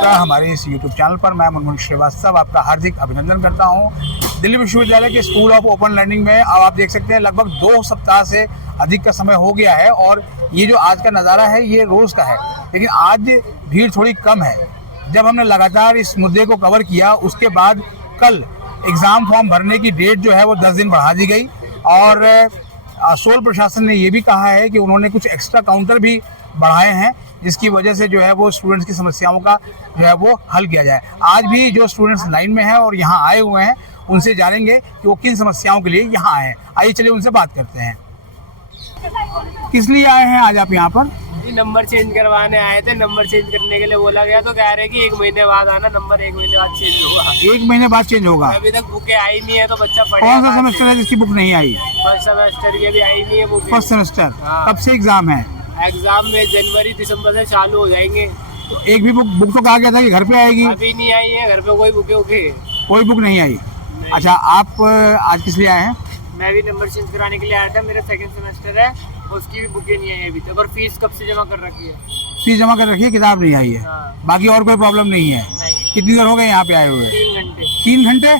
आपका हमारे इस YouTube चैनल पर। मैं मनमोहन श्रीवास्तव आपका हार्दिक अभिनंदन करता हूं। दिल्ली विश्वविद्यालय के स्कूल ऑफ ओपन लर्निंग में अब आप देख सकते हैं लगभग 2 सप्ताह से अधिक का समय हो गया है और ये जो आज का नज़ारा है ये रोज़ का है, लेकिन आज भीड़ थोड़ी कम है। जब हमने लगातार इस मुद्दे को कवर किया उसके बाद कल एग्ज़ाम फॉर्म भरने की डेट जो है वो 10 दिन बढ़ा दी गई और सोल प्रशासन ने ये भी कहा है कि उन्होंने कुछ एक्स्ट्रा काउंटर भी बढ़ाए हैं जिसकी वजह से जो है वो स्टूडेंट्स की समस्याओं का जो है वो हल किया जाए। आज भी जो स्टूडेंट्स लाइन में हैं और यहाँ आए हुए हैं उनसे जानेंगे कि वो किन समस्याओं के लिए यहाँ आए हैं। आइए चलिए उनसे बात करते हैं। किस लिए आए हैं आज आप यहाँ पर? नंबर चेंज करवाने आए थे। नंबर चेंज करने के लिए बोला गया तो कह रहे कि 1 महीने बाद आना, नंबर 1 महीने बाद चेंज होगा। 1 महीने बाद चेंज होगा? अभी तक बुकें आई नहीं है तो बच्चा पढ़ेगा। कौन सा सेमेस्टर है जिसकी बुक नहीं आई? फर्स्ट सेमेस्टर की अभी आई नहीं है बुक। फर्स्ट सेमेस्टर हाँ। कब से एग्जाम है? एग्जाम में जनवरी दिसंबर से चालू हो जाएंगे। तो एक भी बुक तो कहा गया था कि घर पे आएगी। अभी नहीं आई है, घर पे कोई बुके कोई बुक नहीं आई। अच्छा, आप आज किस लिए आए हैं? मैं भी नंबर चेंज कराने के लिए आया था। मेरा सेकंड सेमेस्टर है, उसकी भी बुकें नहीं आई अभी तक और फीस कब से जमा कर रखी है। फीस जमा कर रखी है, किताब नहीं आई है। हाँ। बाकी और कोई प्रॉब्लम नहीं है? नहीं। कितनी देर हो गए यहाँ पे आए हुए? 3 घंटे। 3 घंटे?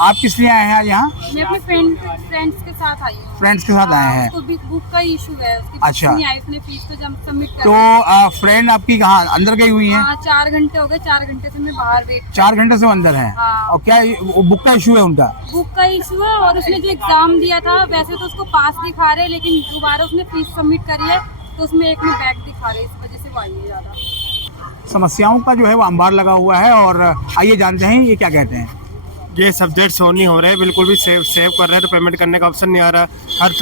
आप किस लिए आए हैं आज यहाँ? मैं अपने फ्रेंड्स के साथ आई हूँ। फ्रेंड्स के साथ आए हैं? उसको भी बुक का इशू है, उसकी अच्छा। नहीं आई, उसने फीस तो सबमिट कर तो फ्रेंड आपकी कहाँ अंदर गई हुई हैं? हाँ, 4 घंटे हो गए। 4 घंटे से मैं बाहर वेट। 4 घंटे से वो अंदर है। हाँ। और क्या बुक का इशू है उनका? बुक का इशू है और उसने जो एग्जाम दिया था वैसे तो उसको पास दिखा रहे, लेकिन दोबारा उसने फीस सबमिट करी है तो उसमें एक में बैक दिखा रहे, इस वजह से वो आई है ज्यादा। समस्याओं का जो है वो अंबार लगा हुआ है और आइए जानते हैं ये क्या कहते हैं। ये सब्जेक्ट शो नहीं हो रहे हैं, बिल्कुल भी सेव कर रहे हैं तो पेमेंट करने का ऑप्शन नहीं आ रहा है।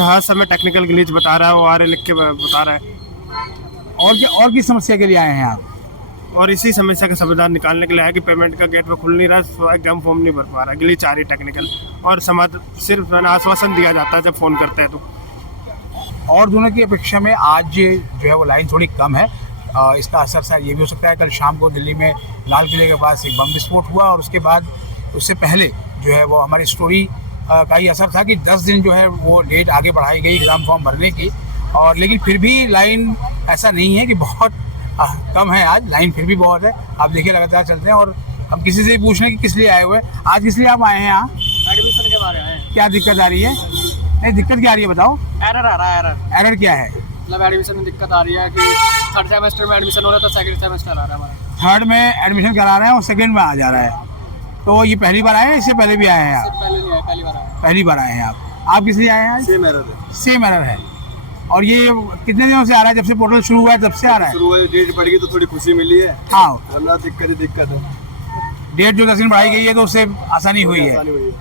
हर समय टेक्निकल ग्लिच बता रहा है, वो आर लिख के बता रहा है। और किस समस्या के लिए आए हैं आप? और इसी समस्या का समाधान निकालने के लिए है कि पेमेंट का गेट पे खुल नहीं रहा, एग्जाम फॉर्म नहीं भर पा रहा, ग्लिच आ रही टेक्निकल और समाधान सिर्फ आश्वासन दिया जाता है जब फ़ोन करते हैं तो। और दोनों की अपेक्षा में आज जो है वो लाइन थोड़ी कम है। इसका असर शायद ये भी हो सकता है कल शाम को दिल्ली में लाल किले के पास एक बम विस्फोट हुआ और उसके बाद उससे पहले जो है वो हमारी स्टोरी का ही असर था कि 10 दिन जो है वो डेट आगे बढ़ाई गई एग्ज़ाम फॉर्म भरने की। और लेकिन फिर भी लाइन ऐसा नहीं है कि बहुत कम है, आज लाइन फिर भी बहुत है। आप देखिए लगातार चलते हैं और हम किसी से भी पूछ रहे हैं कि किस लिए आए हुए हैं। आज किस लिए आप आए हैं यहाँ? एडमिशन के बारे में। क्या दिक्कत आ रही है? नहीं, दिक्कत क्या आ रही है बताओ। एरर आ रहा है। एरर क्या है? मतलब एडमिशन में दिक्कत आ रही है कि 3rd सेमेस्टर में एडमिशन हो रहा है तो सेकंड सेमेस्टर आ रहा है हमारा। 3rd में एडमिशन करा रहे हैं और 2nd में आ जा रहा है। तो ये पहली बार आए हैं, इससे पहले भी आए हैं आप? पहले नहीं आया, पहली बार आया। पहली बार आए हैं आप किस लिए आए हैं? सेम एरर है। सेम एरर है। और ये कितने दिनों से आ रहा है? जब से पोर्टल शुरू हुआ है तब से आ रहा है? शुरू हुआ डेट बढ़ गई तो थोड़ी खुशी मिली है। हाँ, वरना दिक्कत है। डेट जो 10 दिन बढ़ाई गई है तो उससे आसानी हुई है। आसानी हुई है।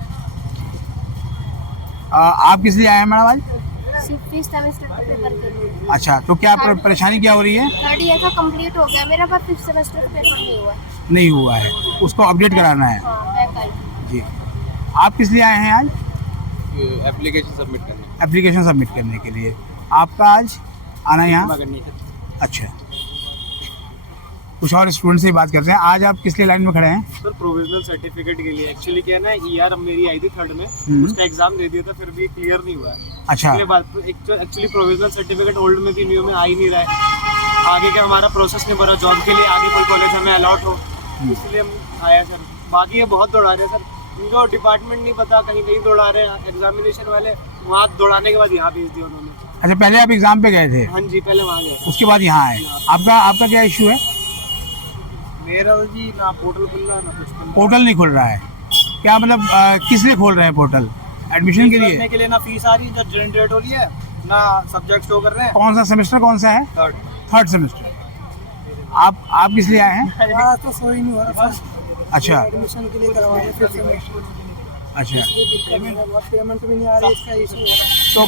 आप किस लिए आए हैं मैडम आज? सिर्फ 5th सेमेस्टर का पेपर के लिए। अच्छा, तो क्या परेशानी क्या हो रही है? 3rd ईयर का कंप्लीट हो गया मेरा, पर 5th सेमेस्टर का पेपर नहीं हुआ। नहीं हुआ है, उसको अपडेट कराना है। हाँ, मैं कल। जी, आप किस लिए आए हैं आज? एप्लीकेशन सबमिट करने। एप्लीकेशन सबमिट करने के लिए। आपका आज आना यहाँ? अच्छा, कुछ और स्टूडेंट से बात करते हैं। आज आप किस लिए लाइन में खड़े हैं? सर प्रोविजनल सर्टिफिकेट के लिए। एक्चुअली क्या है ना, ईआर मेरी आई थी 3rd में, उसका एग्जाम दे दिया था फिर भी क्लियर नहीं हुआ है। अच्छा, एक्चुअली प्रोविजनल सर्टिफिकेट ओल्ड में भी न्यू में आ ही नहीं रहा है। आगे का हमारा प्रोसेस नहीं बढ़ा जॉब के लिए, आगे कोई कॉलेज हमें अलॉट हो, इसलिए हम आया सर। बाकी ये बहुत दौड़ा रहे हैं सर, इनको डिपार्टमेंट नहीं पता, कहीं कहीं दौड़ा रहे हैं एग्जामिनेशन वाले, वहाँ दौड़ाने के बाद यहाँ भेज दिया उन्होंने। अच्छा, पहले आप एग्जाम पे गए थे? हाँ जी, पहले वहाँ गए, उसके बाद यहाँ आए। आपका क्या इशू है? मेरा जी ना पोर्टल खुल रहा है ना कुछ। पोर्टल नहीं खुल रहा है? क्या मतलब किस लिए खोल रहे हैं पोर्टल? एडमिशन के लिए? के लिए ना फीस आ रही है जो जनरेट हो रही है, ना सब्जेक्ट शो कर रहे हैं। कौन सा सेमेस्टर कौन सा है? 3rd semester. आप किस लिए आए हैं? तो सो ही नहीं हो रहा। अच्छा एडमिशन के लिए करवाने 5th सेमेस्टर। अच्छा, पेमेंट भी नहीं आ रही, इसका इशू हो रहा है। तो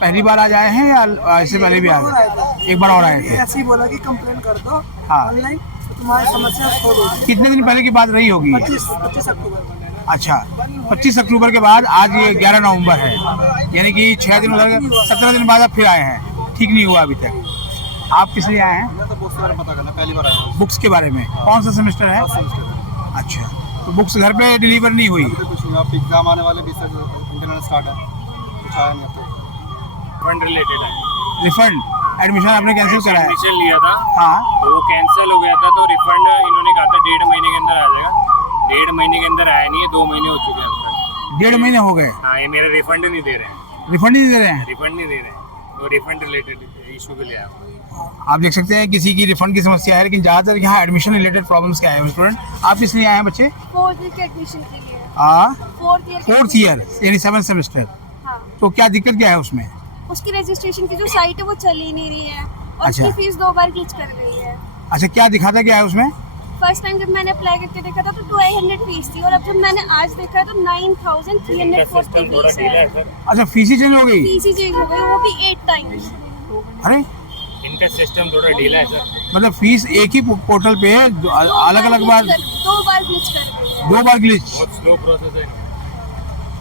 पहली बार आज आए हैं या इससे पहले भी आए हैं? एक बार और आए थे। ऐसे ही बोला कि कंप्लेन कर दो हाँ। ऑनलाइन तो तुम्हारी समस्या सॉल्व होगी। कितने दिन पहले की बात रही होगी? 25 अक्टूबर। अच्छा, 25 अक्टूबर के बाद आज ये 11 नवंबर है, यानी कि 6 दिन उधर, 17 दिन बाद आप फिर आए हैं। ठीक नहीं हुआ अभी तक। आप किस लिए आए हैं? मैं तो बुक्स के बारे में पता करना, पहली बार आया हूँ। बुक्स के बारे में? कौन सा सेमेस्टर है? अच्छा, तो बुक्स घर पे डिलीवर नहीं हुई? अभी तो कुछ नहीं, अब एग्जाम आने वाले 20 इंटरनल स्टार्ट है, कुछ आया नहीं अब तक। फंड रिलेटेड है। रिफंड? एडमिशन आपने कैंसिल कराया? एडमिशन लिया था हाँ तो वो कैंसिल हो गया था, तो रिफंड इन्होंने कहा था 1.5 महीने के अंदर आ जाएगा। 1.5 महीने के अंदर आया नहीं है, 2 महीने हो चुके हैं अब तक। 1.5 महीने हो गए, हाँ, ये मेरा रिफंड नहीं दे रहे हैं, रिफंड नहीं दे रहे हैं। रिफंड नहीं दे रहे हैं, तो रिफंड रिलेटेड इशू के लिए आया हूँ। आप देख सकते हैं किसी की रिफंड की समस्या है, लेकिन ज़्यादातर यहाँ एडमिशन रिलेटेड प्रॉब्लम्स क्या है स्टूडेंट। आप किस लिए आए हैं बच्चे? 4th ईयर के एडमिशन के लिए। 4th ईयर 4th ईयर यानी 7th सेमेस्टर। हाँ, तो क्या दिक्कत क्या है उसमें? उसकी रजिस्ट्रेशन की जो साइट है वो चल ही नहीं रही है और अच्छा। उसकी फीस 2 बार ग्लिच कर गई है। अच्छा, क्या दिखाता क्या है उसमें? फर्स्ट टाइम जब मैंने अप्लाई करके देखा था तो 1200 फीस थी और अब जब मैंने आज देखा है तो 9340 थोड़ा फीस ढीला है। है सर, अच्छा, फीस ही चेंज हो गई। फीस ही चेंज हो गई, वो भी 8 टाइम्स। अरे इनका सिस्टम थोड़ा ढीला है सर। मतलब फीस एक ही पोर्टल पे अलग अलग बार 2 बार ग्लिच कर गई है। 2 बार ग्लिच, बहुत स्लो प्रोसेस है,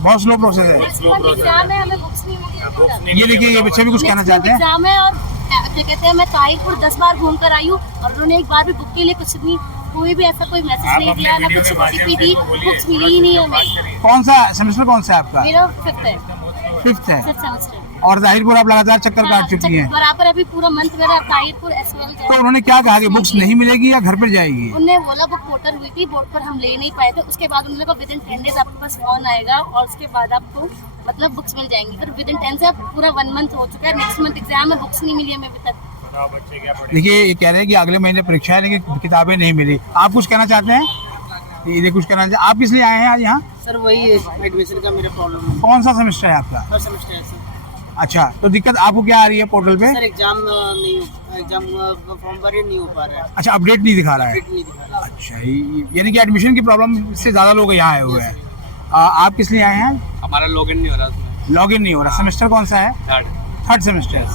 बहुत स्लो प्रोसेस है। नेक्स्ट मंथ एग्जाम है, हमें बुक्स नहीं मिली बुक्स है। नहीं ये देखिए, ये बच्चे भी कुछ कहना चाहते हैं। एग्जाम है और क्या कहते हैं, मैं ताहिरपुर 10 बार घूम कर आई हूँ और उन्होंने एक बार भी बुक के लिए कुछ नहीं, कोई भी ऐसा कोई मैसेज नहीं दिया, ना कुछ OTP दी, बुक्स मिली ही नहीं हमें। कौन सा सेमेस्टर कौन सा है आपका? मेरा 5th है, 5th है। 5th semester. और जाहिरपुर आप लगातार चक्कर काट चुकी हैं। बराबर अभी पूरा मंथ मेरा ताहिरपुर SOL तो उन्होंने क्या कहा कि बुक्स नहीं मिलेगी या घर पर जाएगी? उन्होंने बोला बुक पोर्टल हुई थी, बोर्ड पर हम ले नहीं पाए थे। उसके बाद उन्होंने कहा विद इन 10 डेज आपके पास फोन आएगा और उसके बाद आपको मतलब बुक्स मिल जाएंगी। फिर विद इन 10 से अब पूरा 1 मंथ हो चुका है, नेक्स्ट मंथ एग्जाम है, बुक्स नहीं मिली हमें अभी तक। बच्चे क्या पढ़े। देखिए, ये कह रहे हैं कि अगले महीने परीक्षा है लेकिन किताबें नहीं मिली। आप कुछ कहना चाहते हैं? ये कुछ कहना चाहते, आप किस लिए आए हैं आज यहाँ? सर वही एडमिशन का मेरा प्रॉब्लम है, कौन सा सेमेस्टर है आपका? फर्स्ट सेमेस्टर है सर। अच्छा, तो दिक्कत आपको क्या आ रही है पोर्टल पे? सर एग्जाम फॉर्म भर नहीं हो पा रहा है, अच्छा, अपडेट नहीं दिखा रहा है। डेट नहीं दिखा रहा। अच्छा, यानी कि एडमिशन की प्रॉब्लम से ज़्यादा लोग यहाँ आए हुए हैं। आप किस लिए आए हैं? हमारा लॉगिन नहीं हो रहा उसमें। लॉगिन नहीं हो रहा। सेमेस्टर कौन सा है? 3rd semester.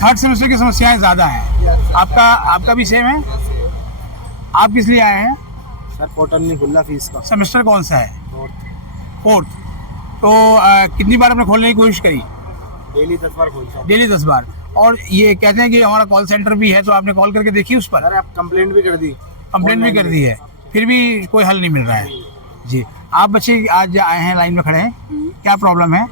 3rd सेमेस्टर की समस्याएं ज़्यादा हैं। आपका भी सेम है? आप किस लिए आए हैं? सर पोर्टल नहीं खुल रहा फीस का। सेमेस्टर कौन सा है? 4th। तो कितनी बार आपने खोलने की कोशिश करी? डेली 10 बार खोलता हूँ। डेली 10 बार। और ये कहते हैं कि हमारा कॉल सेंटर भी है, तो आपने कॉल करके देखी उस पर? सर आप कंप्लेंट भी कर दी, कंप्लेंट भी कर दी है, फिर भी कोई हल नहीं मिल रहा है। जी, आप बच्चे आज आए हैं, लाइन में खड़े हैं, क्या प्रॉब्लम है?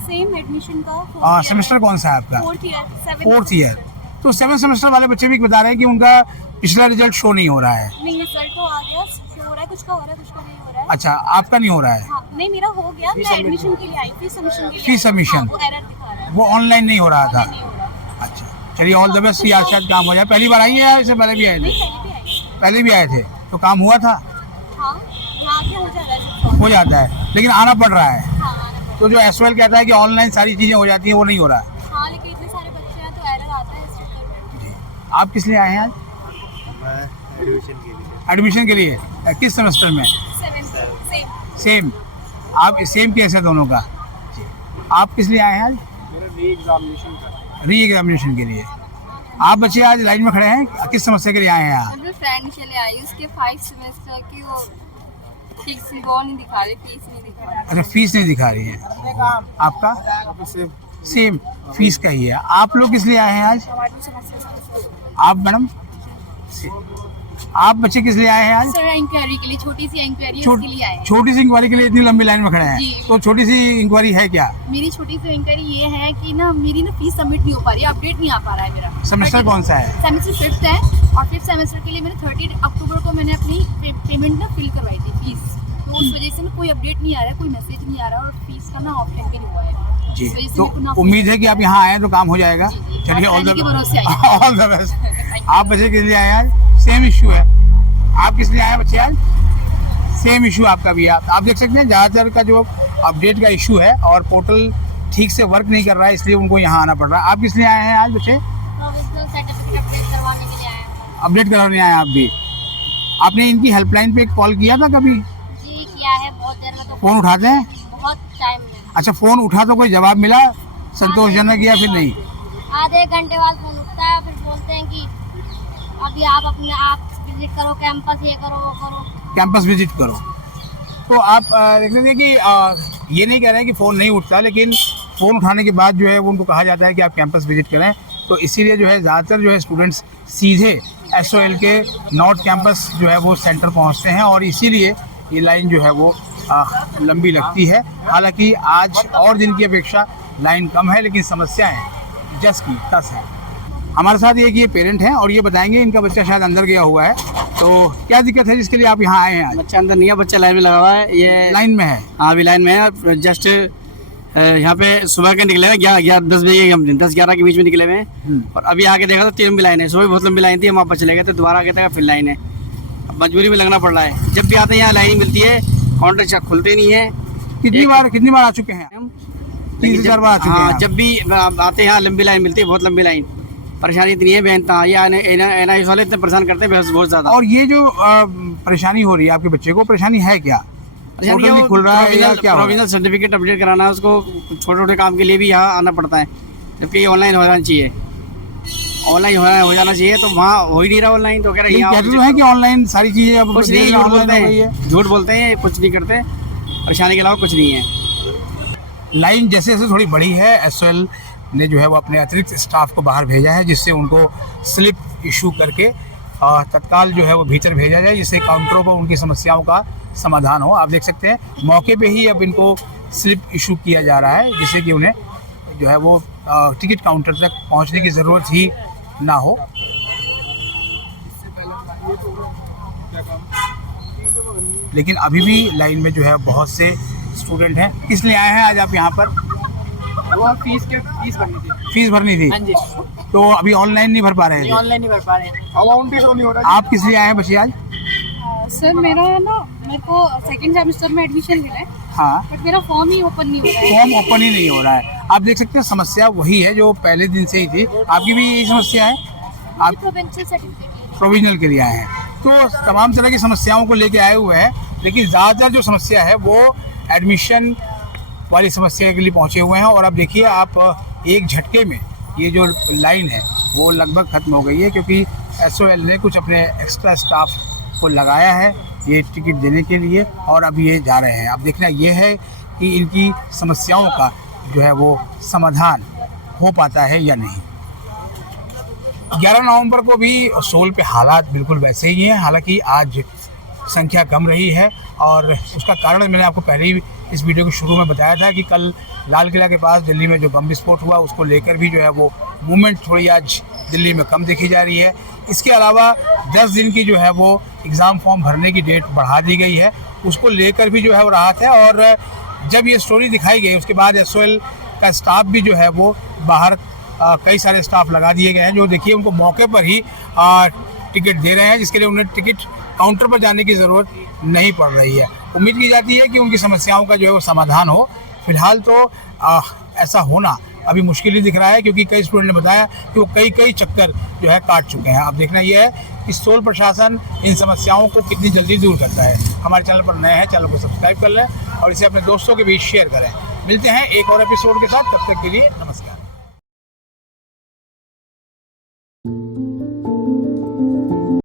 सेम एडमिशन का सेमेस्टर कौन सा है आपका? 4th year 4th year. तो 7th सेमेस्टर वाले बच्चे भी बता रहे हैं कि उनका पिछला रिजल्ट शो नहीं हो रहा है। नहीं, रिजल्ट तो आ गया, शो हो रहा है, कुछ का हो रहा है, कुछ का नहीं हो रहा है। अच्छा, आपका नहीं हो रहा है? हाँ, नहीं मेरा हो गया, मैं एडमिशन के लिए आई, फीस सबमिशन के लिए फीस सबमिशन। हाँ, वो एरर दिखा रहा है, वो ऑनलाइन नहीं हो रहा था। नहीं हो रहा। अच्छा, चलिए, ऑल द बेस्ट, या शायद काम हो जाए। पहली बार आई है या इससे पहले भी आए थे? नहीं, पहले भी आई। पहले भी आए थे, तो काम हुआ था? हाँ, यहाँ के हो जाता है सब। हो जाता है, लेकिन आना पड़ रहा है। हाँ, आना पड़ेगा। तो जो SOL कहता है कि ऑनलाइन सारी चीज़ें हो जाती हैं, वो नहीं हो रहा है। हाँ, लेकिन इतने सारे बच्चे हैं तो एरर आता है इस चक्कर में। आप किस लिए आए हैं आज? एडमिशन के लिए। एडमिशन के लिए। किस सेमेस्टर में? 7th same. सेम। आप सेम केस है दोनों का। आप किस लिए आए हैं आज? मेरा री एग्जामिनेशन का। री एग्जामिनेशन के लिए। आप बच्चे आज लाइन में खड़े हैं, किस समस्या के लिए आए हैं आप? अपने फ्रेंड के लिए आई, उसके 5 सेमेस्टर की वो ठीक से वो नहीं दिखा रही, फीस नहीं दिखा रही। अच्छा, फीस नहीं दिखा रही है। आपका? सेम फीस का ही है। आप लोग किस लिए आए हैं आज? आप मैडम, आप बच्चे किस लिए आए हैं आज? सर इंक्वायरी के लिए, छोटी सी इंक्वायरी छोट- उसके लिए आए हैं। छोटी सी इंक्वायरी के लिए इतनी लंबी लाइन में खड़े हैं, जी। तो छोटी सी इंक्वायरी है क्या? मेरी छोटी सी इंक्वायरी ये है कि ना मेरी ना फीस सबमिट नहीं हो पा रही है, अपडेट नहीं आ पा रहा है मेरा। सेमेस्टर कौन सा है? सेमेस्टर 5th है और 5th सेमेस्टर के लिए मैंने 30 अक्टूबर को मैंने अपनी पेमेंट ना फिल करवाई थी फीस, तो उस वजह से ना कोई अपडेट नहीं आ रहा है, कोई मैसेज नहीं आ रहा और फीस का ना ऑप्शन भी नहीं हुआ है। जी, इस वजह से तो मेरे को ना उम्मीद है कि आप यहाँ आए तो काम हो जाएगा। जी, जी। चलिए, आप ऑल friend के भरोसे आइए। All the best. आप बच्चे किस लिए आए हैं आज? सेम इशू है। आप किस लिए आए हैं बच्चे आज? सेम इशू आपका भी है। आप देख सकते हैं ज़्यादातर का जो अपडेट का इशू है और पोर्टल ठीक से वर्क नहीं कर रहा है, इसलिए उनको यहाँ आना पड़ रहा है। आप किस लिए आए हैं आज बच्चे? प्रोविजनल सर्टिफिकेट अपडेट करवाने के लिए आए हैं। अपडेट कराने आए हैं आप भी। आपने इनकी हेल्पलाइन पे कॉल किया था कभी? जी किया है, बहुत देर में तो फ़ोन उठाते हैं? बहुत टाइम में। अच्छा, फ़ोन उठा तो कोई जवाब मिला संतोषजनक या फिर नहीं? आधे घंटे बाद फोन उठता है, फिर बोलते हैं कि अभी आप विजिट करो कैंपस, ये करो वो करो। कैंपस विजिट करो। तो आप देख लेंगे कि ये नहीं कह रहे हैं कि फ़ोन नहीं उठता, लेकिन फ़ोन उठाने के बाद जो है वो उनको कहा जाता है कि आप कैंपस विजिट करें। तो इसीलिए जो है ज़्यादातर जो है स्टूडेंट्स सीधे SOL के नॉर्थ कैंपस जो है वो सेंटर पहुंचते हैं और इसीलिए ये लाइन जो है वो लंबी लगती है। हालांकि आज और दिन की अपेक्षा लाइन कम है, लेकिन समस्याएं जस की तस है। हमारे साथ एक ये पेरेंट हैं और ये बताएंगे इनका बच्चा शायद अंदर गया हुआ है, तो क्या दिक्कत है जिसके लिए आप यहाँ आए हैं आज? बच्चा अंदर नहीं है, बच्चा लाइन में लगा हुआ है। ये लाइन में है? हाँ, अभी लाइन में है। जस्ट यहाँ पे सुबह के निकले हुए 10 बजे हम 10-11 के बीच में निकले हुए हैं और अभी आके देखा तो 3 लंबी लाइन है। सुबह बहुत लंबी लाइन थी, हम वापस चले गए तो दोबारा आगे तक फिर लाइन है। अब मजबूरी में लगना पड़ रहा है। जब भी आते हैं यहाँ लाइन मिलती है, काउंटर खुलते नहीं है। कितनी बार आ चुके हैं हम? 3-4 बार आ चुके हैं। जब भी आते हैं यहाँ लंबी लाइन मिलती है, बहुत लंबी लाइन। परेशानी इतनी है बेनता, ये NIS वाले इतने परेशान करते हैं बहुत ज़्यादा। और ये जो परेशानी हो रही है आपके बच्चे को, परेशानी है क्या? पोर्टल नहीं खुल रहा है या क्या? प्रोविजनल सर्टिफिकेट अपडेट कराना है उसको, छोटे छोटे काम के लिए भी यहाँ आना पड़ता है, जबकि ये ऑनलाइन हो जाना चाहिए। ऑनलाइन हो जाना चाहिए, तो वहाँ हो ही नहीं रहा ऑनलाइन। तो कह रहे हैं कहते हैं कि ऑनलाइन सारी चीज़ें अब कुछ नहीं, झूठ बोलते हैं, कुछ नहीं करते, परेशानी के अलावा कुछ नहीं है। लाइन जैसे जैसे थोड़ी बड़ी है, SOL ने जो है वो अपने अतिरिक्त स्टाफ को बाहर भेजा है, जिससे उनको स्लिप इशू करके तत्काल जो है वो भीतर भेजा जाए, जिससे काउंटरों पर उनकी समस्याओं का समाधान हो। आप देख सकते हैं मौके पे ही अब इनको स्लिप इशू किया जा रहा है, जिससे कि उन्हें जो है वो टिकट काउंटर तक पहुंचने की ज़रूरत ही ना हो। लेकिन अभी भी लाइन में जो है बहुत से स्टूडेंट हैं। किस लिए आए हैं आज आप यहाँ पर? वो फीस भरनी थी। फीस भरनी थी? हाँ जी। तो अभी ऑनलाइन नहीं भर पा रहे थे? ऑनलाइन नहीं भर पा रहे हैं। अमाउंट ही तो नहीं हो रहा। आप किस लिए आए हैं बच्चे आज? सर मेरा मेरे को सेकंड सेमेस्टर में एडमिशन लेना है। हाँ, बट मेरा फॉर्म ही ओपन नहीं हो रहा है। फॉर्म ओपन ही नहीं हो रहा है। आप देख सकते हैं समस्या वही है जो पहले दिन से ही थी। आपकी भी यही समस्या है? आप प्रोविंशियल सर्टिफिकेट प्रोविजनल के लिए आए हैं, तो तमाम तरह की समस्याओं को लेके आए हुए हैं, लेकिन ज़्यादातर जो समस्या है वो एडमिशन वाली समस्या के लिए पहुंचे हुए हैं। और अब देखिए आप एक झटके में ये जो लाइन है वो लगभग ख़त्म हो गई है, क्योंकि SOL ने कुछ अपने एक्स्ट्रा स्टाफ को लगाया है ये टिकट देने के लिए, और अब ये जा रहे हैं। अब देखना ये है कि इनकी समस्याओं का जो है वो समाधान हो पाता है या नहीं। 11 नवंबर को भी सोल पे हालात बिल्कुल वैसे ही हैं, हालांकि आज संख्या कम रही है, और उसका कारण मैंने आपको पहले ही इस वीडियो के शुरू में बताया था कि कल लाल किला के पास दिल्ली में जो बम विस्फोट हुआ उसको लेकर भी जो है वो मूवमेंट थोड़ी आज दिल्ली में कम देखी जा रही है। इसके अलावा 10 दिन की जो है वो एग्ज़ाम फॉर्म भरने की डेट बढ़ा दी गई है, उसको लेकर भी जो है वो राहत है। और जब ये स्टोरी दिखाई गई उसके बाद SOL का स्टाफ भी जो है वो बाहर कई सारे स्टाफ लगा दिए गए हैं, जो देखिए उनको मौके पर ही टिकट दे रहे हैं, जिसके लिए उन्हें टिकट काउंटर पर जाने की ज़रूरत नहीं पड़ रही है। उम्मीद की जाती है कि उनकी समस्याओं का जो है वो समाधान हो। फिलहाल तो ऐसा होना अभी मुश्किल ही दिख रहा है, क्योंकि कई स्टूडेंट ने बताया कि वो कई चक्कर जो है काट चुके हैं। अब देखना यह है कि सोल प्रशासन इन समस्याओं को कितनी जल्दी दूर करता है। हमारे चैनल पर नए हैं, चैनल को सब्सक्राइब कर लें और इसे अपने दोस्तों के बीच शेयर करें। मिलते हैं एक और एपिसोड के साथ, तब तक के लिए नमस्कार।